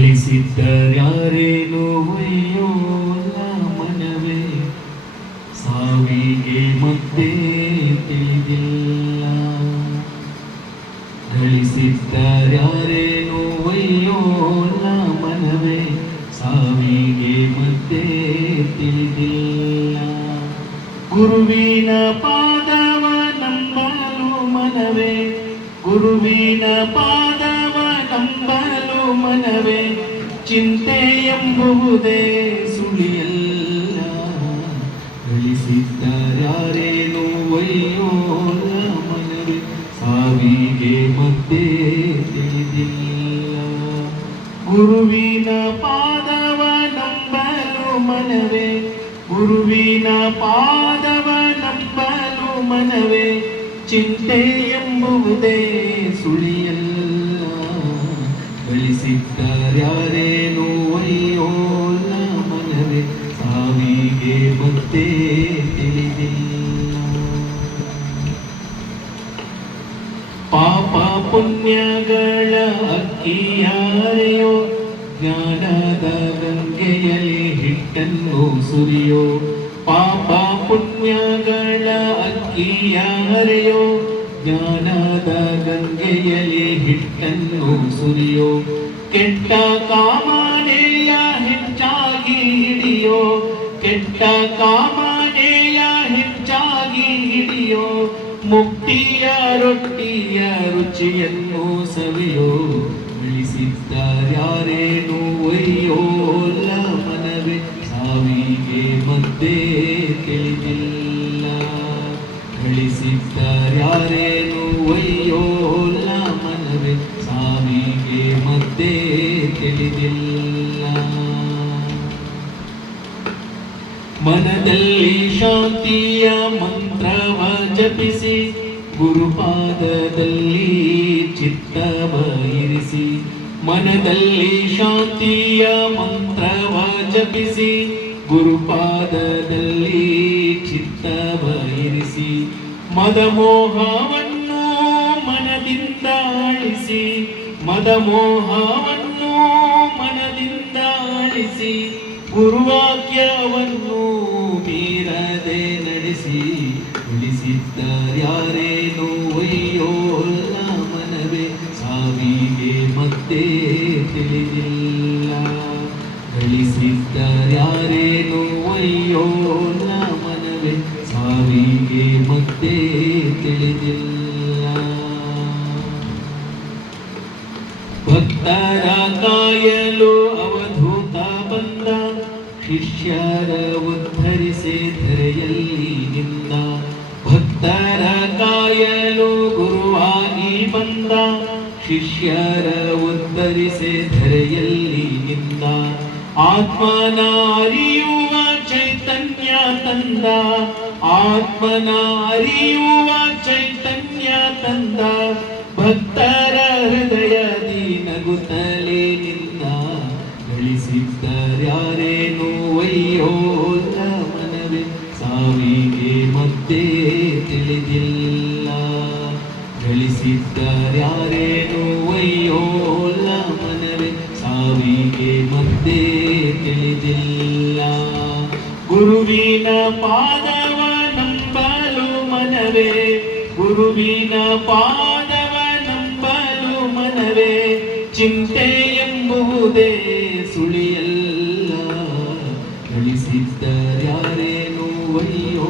ಗಳಿಸಿದ್ದರ್ಯಾರೇನು ಒಯ್ಯೋಲ್ಲ ಮನವೇ ಸಾವಿಗೆ ಮತ್ತೆ ತಿಳಿದಿಲ್ಲ. ಗಳಿಸಿದ್ದರ್ಯಾರೇನು ಒಯ್ಯೋಲ್ಲ ಮನವೇ ಸಾವಿಗೆ ಮತ್ತೆ ತಿಳಿದಿಲ್ಲ. ಗುರುವಿನ ಪಾದವ ನಂಬಲು ಮನವೇ ಗುರುವಿನ ಪಾದವ ನಂಬಲು ಮನವೇ ಚಿಂತೆ ಎಂಬುವುದೇ ಸುಳಿಯಲ್ಲ. ಗಳಿಸಿದ್ದರ್ಯಾರೇನು ಒಯ್ಯೋಲ್ಲ ಮನವೇ ಸಾವಿಗೆ ಮತ್ತೆ ತಿಳಿದಿಲ್ಲ. ಗುರುವಿನ ಪಾದವ ನಂಬಲು ಮನವೇ ಗುರುವಿನ ಪಾದವ ನಂಬಲು ಮನವೇ ಚಿಂತೆ ಎಂಬುವುದೇ ಸುಳಿಯಲ್ಲ. ಗಳಿಸಿದ್ದರ್ಯಾರೇನು ಒಯ್ಯೋಲ್ಲ ಮನವೇ ಸಾವಿಗೆ ಮತ್ತೆ ತಿಳಿದಿಲ್ಲ. ಪಾಪ ಪುಣ್ಯಗಳ ಅಕ್ಕಿಯಾರೆಯೋ ಜ್ಞಾನದ ಗಂಗೆಯಲ್ಲಿ ಹಿಟ್ಟನ್ನು ಸುರಿಯೋ. ಪಾಪ ಪುಣ್ಯಗಳ ಅಕ್ಕಿಯಾರೆಯೋ ಜ್ಞಾನದ ಗಂಗೆಯಲ್ಲಿ ಹಿಟ್ಟನ್ನು ಸುರಿಯೋ. ಕೆಟ್ಟ ಕಾಮನೆಯ ಹೆಚ್ಚಾಗಿ ಹಿಡಿಯೋ ಕೆಟ್ಟ ಕಾಮನೆಯ ಹೆಚ್ಚಾಗಿ ಹಿಡಿಯೋ. ಮುಕ್ತಿಯ ರೊಟ್ಟಿಯ ರುಚಿಯನ್ನು ಸವಿಯೋ. ಗಳಿಸಿದ್ದರ್ಯಾರೇನು ಒಯ್ಯೋಲ್ಲ ಮನವೇ ಸಾವಿಗೆ ಮತ್ತೆ ತಿಳಿದಿಲ್ಲ. ಗಳಿಸಿದ್ದರ್ಯಾರೇನು ಒಯ್ಯೋಲ್ಲ ಮನವೇ ಸಾವಿಗೆ ಮತ್ತೆ ತಿಳಿದಿಲ್ಲ. ಮನದಲ್ಲಿ ಶಾಂತಿಯ ಮಂತ್ರವ ಜಪಿಸಿ ಗುರುಪಾದದಲ್ಲಿ ಚಿತ್ತವ ಇರಿಸಿ. ಮನದಲ್ಲಿ ಶಾಂತಿಯ ಮಂತ್ರವ ಜಪಿಸಿ ಗುರುಪಾದದಲ್ಲಿ ಚಿತ್ತವ ಇರಿಸಿ. ಮದಮೋಹವನ್ನು ಮನದಿಂದ ಅಳಿಸಿ ಮದಮೋಹವನ್ನು ಮನದಿಂದ ಅಳಿಸಿ. ಗುರುವಾಕ್ಯವನ್ನು ಮೀರದೆ ನಡೆಸಿ. ಗಳಿಸಿದ್ದರ್ಯಾರೇನು ಒಯ್ಯೋಲ್ಲ ಮನವೇ ಸಾವಿಗೆ ಮತ್ತೆ ತಿಳಿದಿಲ್ಲ. ಗಳಿಸಿದ್ದರ್ಯಾರೇನು ಒಯ್ಯೋಲ್ಲ ಮನವೇ ಸಾವಿಗೆ ಮತ್ತೆ ತಿಳಿದಿಲ್ಲ. ಭಕ್ತರ ಕಾಯಲು ಅವಧೂತ ಬಂದ ಶಿಷ್ಯರ ಉದ್ಧರಿಸಿ ಧರೆಯಲ್ಲಿ ನಿಂದ. ಭಕ್ತರ ಕಾಯಲು ಗುರುವಾಗಿ ಬಂದ ಶಿಷ್ಯರ ಉದ್ಧರಿಸಿ ಧರೆಯಲ್ಲಿ ನಿಂದ. ಆತ್ಮನ ಅರಿಯುವ ಚೈತನ್ಯ ತಂದ ಆತ್ಮನ ಅರಿಯುವ ಚೈತನ್ಯ ತಂದ. ಭಕ್ತರ ಹೃದಯದಿ ನಗುತ್ತಲೇ ನಿಂದ. ಗಳಿಸಿದ್ದರ್ಯಾರೇನು ಒಯ್ಯೋಲ್ಲ ಮನವೇ ಸಾವಿಗೆ ಮತ್ತೆ ತಿಳಿದಿಲ್ಲ. ಗಳಿಸಿದ್ದರ್ಯಾರೇನು ಒಯ್ಯೋಲ್ಲ ಮನವೇ ಸಾವಿಗೆ ಮತ್ತೆ ತಿಳಿದಿಲ್ಲ. ಗುರುವಿನ ಪಾದವ ನಂಬಲು ಮನವೇ ಗುರುವಿನ ಪಾದವ ನಂಬಲು ಮನವೇ ಚಿಂತೆ ಎಂಬುವುದೇ ಸುಳಿಯಲ್ಲ. ಗಳಿಸಿದ್ದರ್ಯಾರೇನು ಒಯ್ಯೋ